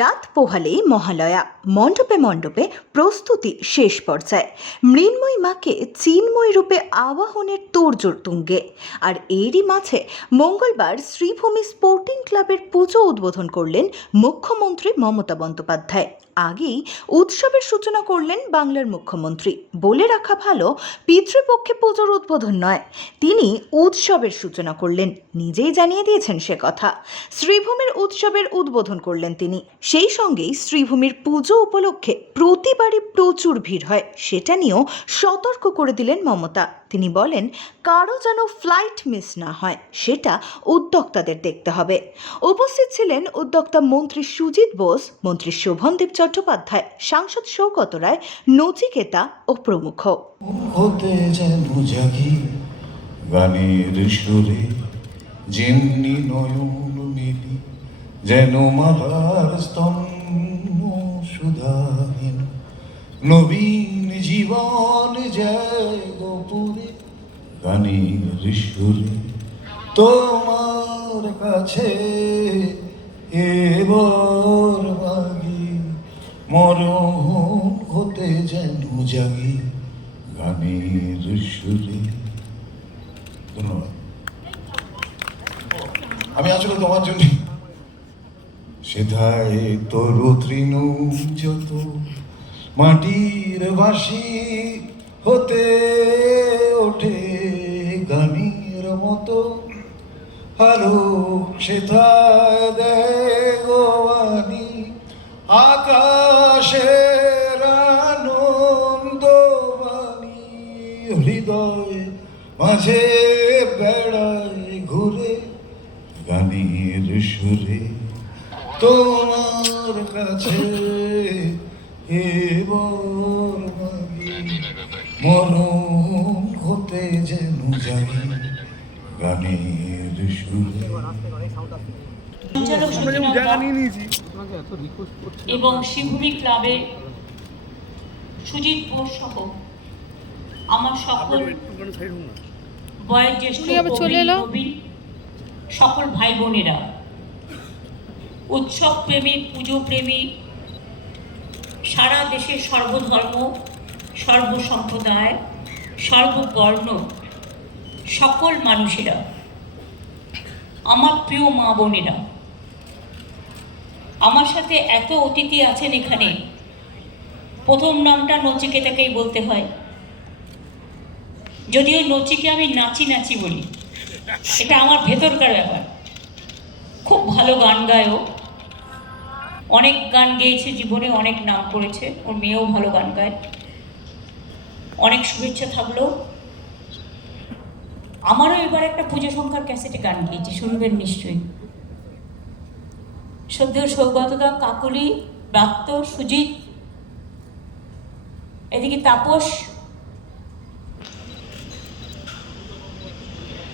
রাত পোহালেই মহালয়া, মণ্ডপে মণ্ডপে প্রস্তুতি শেষ পর্যায়ে। মৃন্ময়ী মাকে চিন্ময় রূপে আবাহনের তোড়জোড় তুঙ্গে। আর এরই মাঝে মঙ্গলবার শ্রীভূমি স্পোর্টিং ক্লাবের পুজো উদ্বোধন করলেন মুখ্যমন্ত্রী মমতা বন্দ্যোপাধ্যায়। আগেই উৎসবের সূচনা করলেন বাংলার মুখ্যমন্ত্রী। বলে রাখা ভালো, পিতৃপক্ষে পুজোর উদ্বোধন নয়, তিনি উৎসবের সূচনা করলেন। নিজেই জানিয়ে দিয়েছেন সে কথা। শ্রীভূমির উৎসবের উদ্বোধন করলেন তিনি। সেই সঙ্গেই শ্রীভূমির পুজো উপলক্ষে প্রতিবারই প্রচুর ভিড় হয়। সেটা নিয়েও সতর্ক করে দিলেন মমতা। তিনি বলেন কারও যেন ফ্লাইট মিস না হয়, সেটা উদ্যোক্তাদের দেখতে হবে। উপস্থিত ছিলেন উদ্যোক্তা মন্ত্রী সুজিত বোস, মন্ত্রী শোভনদেব চট্টোপাধ্যায়, সাংসদ সৌগত রায় নচিকেতা ও প্রমুখ। যেন গানের যেন স্তম্ভ সুধাহীন নবীন জীবন যায় গোপুরে গানের সুরে তোমার কাছে এবার মাগি মরণ হতে যেন জাগি গানের সুরে। ধন্যবাদ। আমি আসলে তোমার জন্য সেথায় তরু তৃণ যত মাটির বাসি হতে ওঠে গানের মতো। আলো সেথায় দেগোয়ানি আকাশের আনন্দবাণী হৃদয় মাঝে বেড়ায় ঘুরে গানের সুরে। তোমার কাছে মরণ হতে যেন জানি গানের সুরে। এবং শিবভূমি ক্লাবের সুজিত বোস সহ আমার সকল বয়োজ্যেষ্ঠ সকল ভাই বোনেরা উৎসব প্রেমী পুজো প্রেমী সারা দেশের সর্বধর্ম সর্বসম্প্রদায়, সর্ববর্ণ, সকল মানুষেরা, আমার প্রিয় মা বোনেরা, আমার সাথে এত অতিথি আছেন এখানে। প্রথম নামটা নচিকেতাকেই বলতে হয়। যদিও নচিকে আমি নাচি নাচি বলি, এটা আমার ভেতরকার ব্যাপার। খুব ভালো গান গায়ও। অনেক গান গেয়েছে জীবনে, অনেক নাম করেছে। ওর মেয়েও ভালো গান গায়। অনেক শুভেচ্ছা থাকল। আমারও এবার একটা পুজো সংখ্যার ক্যাসেটে গান গিয়েছি শুনবেন নিশ্চয়ই। সদ্য সৌগতদা, কাকুলি, ব্রাত্য, সুজিত, এদিকে তাপস,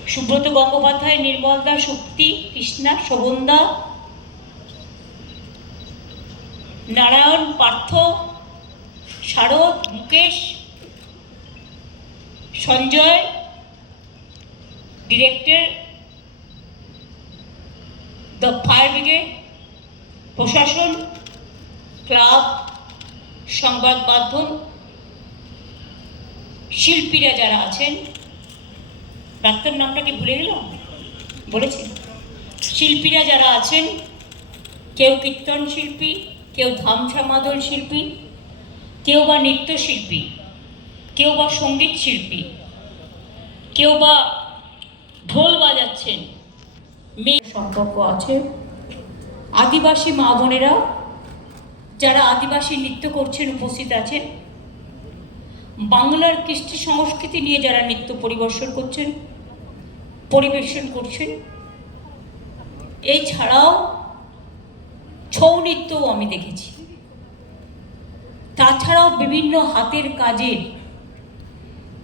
সুব্রত গঙ্গোপাধ্যায়, নির্মলদা Shakti Krishna, শোভনদা, Narayan, Partha, Sharad, Mukesh Sanjay director the fire brigade প্রশাসন ক্লাব সংবাদ মাধ্যম, শিল্পীরা যারা আছেন, ডাক্তার নামটা কি ভুলে গেলাম? বলেছি। শিল্পীরা যারা আছেন, কেউ কীর্তন শিল্পী, কেউ ধামছা মাদল শিল্পী, কেউ বা নৃত্যশিল্পী কেউ বা সংগীত শিল্পী কেউ বা ঢোল বাজাচ্ছেন। মেয়ে সম্পর্ক আছে। আদিবাসী মা বোনেরা যারা আদিবাসী নৃত্য করছেন, উপস্থিত আছেন, বাংলার কৃষ্টি সংস্কৃতি নিয়ে যারা নৃত্য পরিবেশন করছেন পরিবেশন করছেন এই ছাড়াও ছৌ নৃত্যও আমি দেখেছি। তাছাড়াও বিভিন্ন হাতের কাজের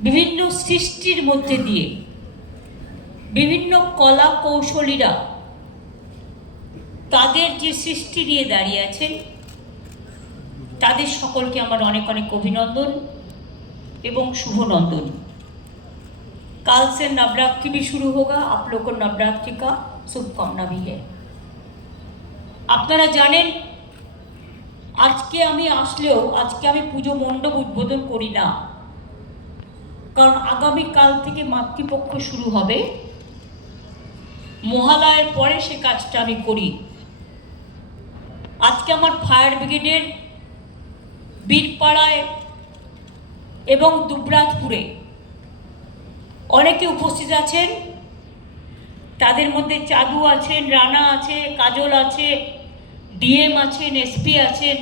বিভিন্ন সৃষ্টির মধ্যে দিয়ে বিভিন্ন কলা কৌশলীরা তাদের যে সৃষ্টি নিয়ে দাঁড়িয়ে আছেন তাদের সকলকে আমার অনেক অনেক অভিনন্দন এবং शुभनंदन काल से नवरात्रि भी शुरू होगा आप लोग को नवरात्रि का शुभकामना भी है আপনারা জানেন আজকে আমি আসলেও আজকে আমি পুজো মণ্ডপ উদ্বোধন করি না কারণ আগামীকাল থেকে মাতৃপক্ষ শুরু হবে। মহালয়ের পরে সে কাজটা আমি করি। আজকে আমার ফায়ার ব্রিগেডের বীরপাড়ায় এবং দুবরাজপুরে অনেকে উপস্থিত আছেন। তাদের মধ্যে চাদু আছেন, রানা আছে, কাজল আছে, ডিএম আছেন, এসপি আছেন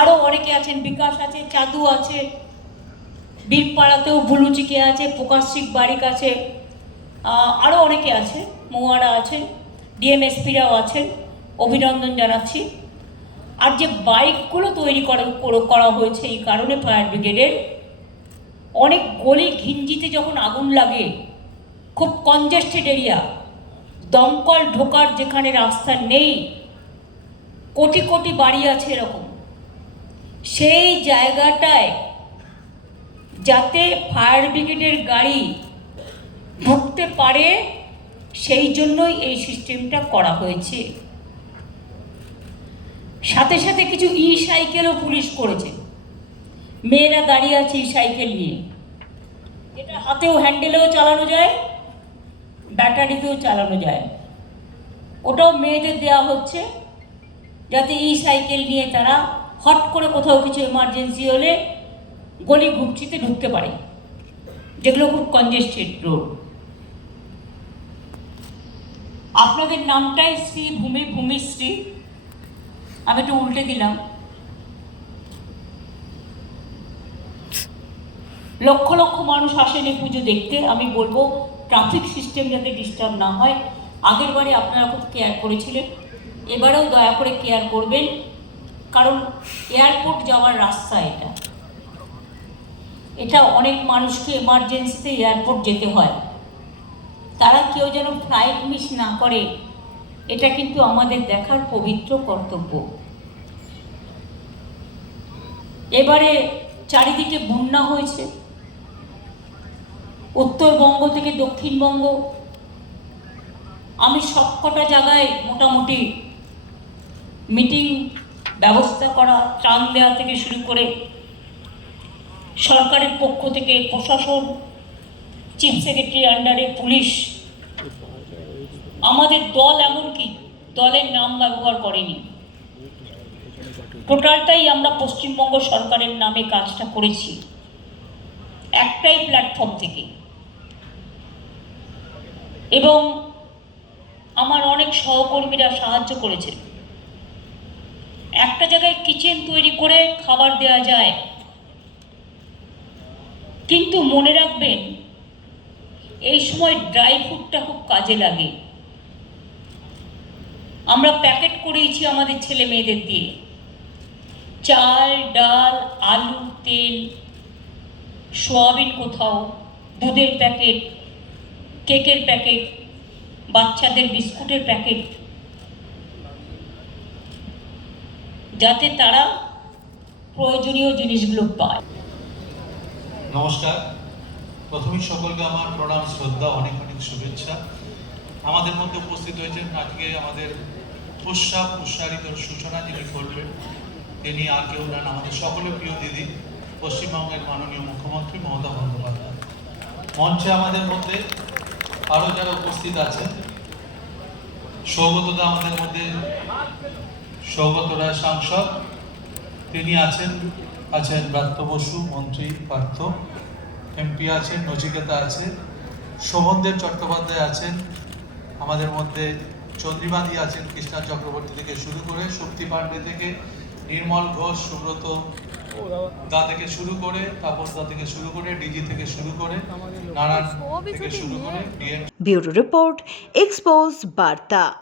আরও অনেকে আছেন, বিকাশ আছে, চাদু আছে। বীরপাড়াতেও বুলুচিকে আছে প্রকাশিক বারিক আছে আরও অনেকে আছে মৌয়ারা আছেন ডিএম এসপিরাও আছেন অভিনন্দন জানাচ্ছি। আর যে বাইকগুলো তৈরি করা- করা হয়েছে এই কারণে ফায়ার ব্রিগেডের, অনেক গলি ঘিঞ্জিতে যখন আগুন লাগে, খুব কনজেস্টেড এরিয়া দমকল ঢোকার যেখানে রাস্তা নেই, কোটি কোটি বাড়ি আছে এরকম। সেই জায়গাটায় যাতে ফায়ার ব্রিগেডের গাড়ি ঢুকতে পারে, সেই জন্যই এই সিস্টেমটা করা হয়েছে। সাথে সাথে কিছু ই সাইকেলও পুলিশ করেছে। মেয়েরা দাঁড়িয়ে আছে ই সাইকেল নিয়ে। এটা হাতেও হ্যান্ডেলেও চালানো যায় ব্যাটারিতেও চালানো যায়। ওটাও মেয়েদের দেওয়া হচ্ছে, যাতে ই সাইকেল নিয়ে তারা হট করে কোথাও কিছু এমার্জেন্সি হলে গলি ঘুপচিতে ঢুকতে পারে। যেগুলো খুব কনজেস্টেড রোড আপনাদের নামটাই শ্রী ভূমি ভূমিশ্রী আমি একটু উল্টে দিলাম। লক্ষ লক্ষ মানুষ আসেন এই পুজো দেখতে। আমি বলব ট্রাফিক সিস্টেম যাতে ডিস্টার্ব না হয়, আগের বারে আপনারা খুব কেয়ার করেছিলেন। এবারেও দয়া করে কেয়ার করবেন। কারণ এয়ারপোর্ট যাওয়ার রাস্তা এটা। এটা অনেক মানুষকে এমার্জেন্সিতে এয়ারপোর্ট যেতে হয়। তারা কেউ যেন ফ্লাইট মিস না করে, এটা কিন্তু আমাদের দেখার পবিত্র কর্তব্য। এবারে চারিদিকে বন্যা হয়েছে। উত্তরবঙ্গ থেকে দক্ষিণবঙ্গ। আমি সবকটা জায়গায় মোটামুটি মিটিং ব্যবস্থা করা, ত্রাণ দেওয়া থেকে শুরু করে সরকারের পক্ষ থেকে প্রশাসন চিফ সেক্রেটারি আন্ডারে পুলিশ, আমাদের দল এমনকি দলের নাম ব্যবহার করেনি। টোটালটাই আমরা পশ্চিমবঙ্গ সরকারের নামে কাজটা করেছি। একটাই প্ল্যাটফর্ম থেকে। এবং আমার অনেক সহকর্মীরা সাহায্য করেছে একটা জায়গায় কিচেন তৈরি করে খাবার দেওয়া যায়। কিন্তু মনে রাখবেন, এই সময় ড্রাই ফ্রুটটা খুব কাজে লাগে। আমরা প্যাকেট করিয়েছি আমাদের ছেলে মেয়েদের দিয়ে। চাল, ডাল, আলু, তেল, সোয়াবিন কোথাও, দুধের প্যাকেট কেকের প্যাকেট বাচ্চাদের বিস্কুটের প্যাকেট যাতে তারা প্রয়োজনীয় জিনিসগুলো পায়। নমস্কার। প্রথমেই সকলকে আমার প্রণাম, শ্রদ্ধা, অনেক অনেক শুভেচ্ছা। আমাদের মধ্যে উপস্থিত হয়েছেন আজকে আমাদের পুষ্যা পুষ্যারিতর সূচনা যিনি করবেন, তিনি আর কেউ নেন আমাদের সকলের প্রিয় দিদি, পশ্চিমবঙ্গের মাননীয় মুখ্যমন্ত্রী মমতা বন্দ্যোপাধ্যায়। মঞ্চে আমাদের মধ্যে আরও যারা উপস্থিত আছেন, সৌগতদা আমাদের মধ্যে সৌগত রায় সাংসদ, তিনি আছেন আছেন ব্রাত্য বসু মন্ত্রী পার্থ। এমপি আছেন নচিকেতা আছে শোভনদেব চট্টোপাধ্যায় আছেন আমাদের মধ্যে চন্দ্রিমাদি আছেন কৃষ্ণা চক্রবর্তী থেকে শুরু করে শক্তি পাণ্ডে থেকে নির্মল ঘোষ সুব্রত দা থেকে শুরু করে তাপস দা থেকে শুরু করে ডিজি থেকে শুরু করে নারায়ণ থেকে শুরু করে ব্যুরো রিপোর্ট এক্সপোজ বার্তা।